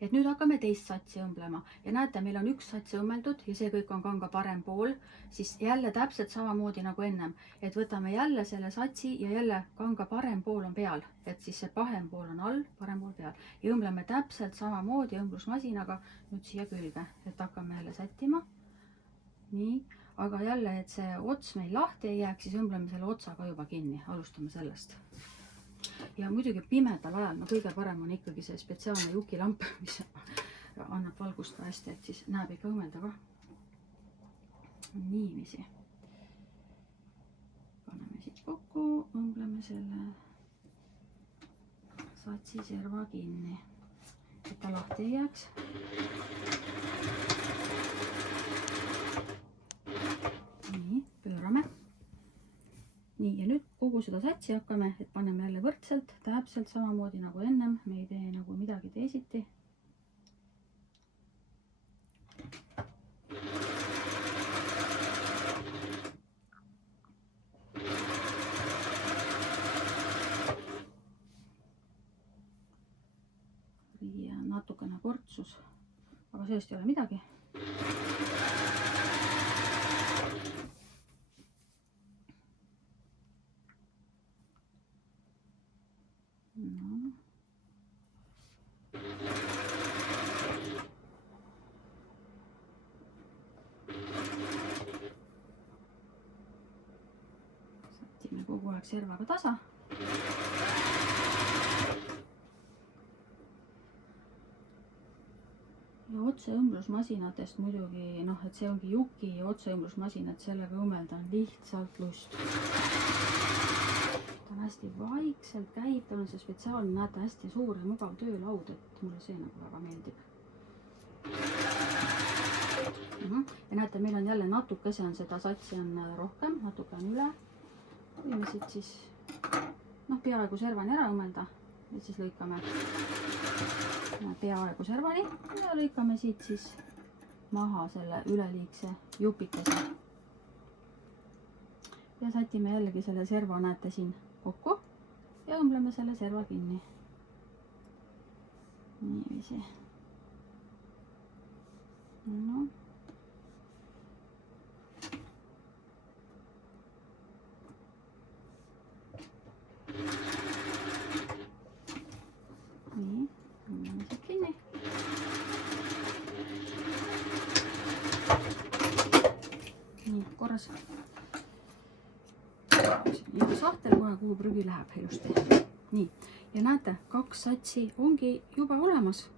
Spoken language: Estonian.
et nüüd hakkame teist satsi õmblema ja näete, meil on üks sats õmmeldud ja see kõik on kanga parem pool, siis jälle täpselt samamoodi nagu ennem, et võtame jälle selle satsi ja jälle kanga parem pool on peal, et siis see pahem pool on all, parem pool peal ja õmbleme täpselt samamoodi õmblusmasinaga nüüd siia külge, et hakkame jälle sättima. Nii, aga jälle, et see ots meil lahti ei jääks, siis õmbleme selle otsa ka juba kinni, alustame sellest. Ja muidugi pimedal ajal, no kõige parem on ikkagi see spetsiaalne jukilamp, mis annab valgust ka hästi, et siis näeb ikka õmmelda ka. Niiviisi. Paneme siit kokku, õmbleme selle satsi serva kinni, et ta lahti ei jääks. Nii, pöörame. Nii, ja nüüd kogu seda satsi hakkame, et paneme jälle võrdselt, täpselt samamoodi nagu ennem, me ei tee nagu midagi teisiti. Ja natukene kortsus, aga sellest ei ole midagi. No. Sätime kogu aeg servaga tasa. Ja otseõmblusmasinatest muidugi, noh, et see ongi Juki otseõmblusmasin, et sellega õmmelda on lihtsalt lust. Ta on hästi vaikselt käib, ta on see spetsiaalne, näete, hästi suur ja mugav töölaud, et mulle see nagu väga meeldib. Ja näete, meil on jälle natukese on seda satsi on rohkem, natuke on üle. Võime siit siis, noh, peaaegu servani ära õmmelda ja siis lõikame peaaegu servani ja lõikame siit siis maha selle üleliigse jupikese. Ja sätime jällegi selle serva, näete siin kokku ja õmbleme selle serva kinni. Niiviisi. No. Nii, õmbleme siit kinni. Nii, korras. Ja sahtel kohe, kuhu prügi läheb ilusti. Nii, ja näete, 2 satsi ongi juba olemas.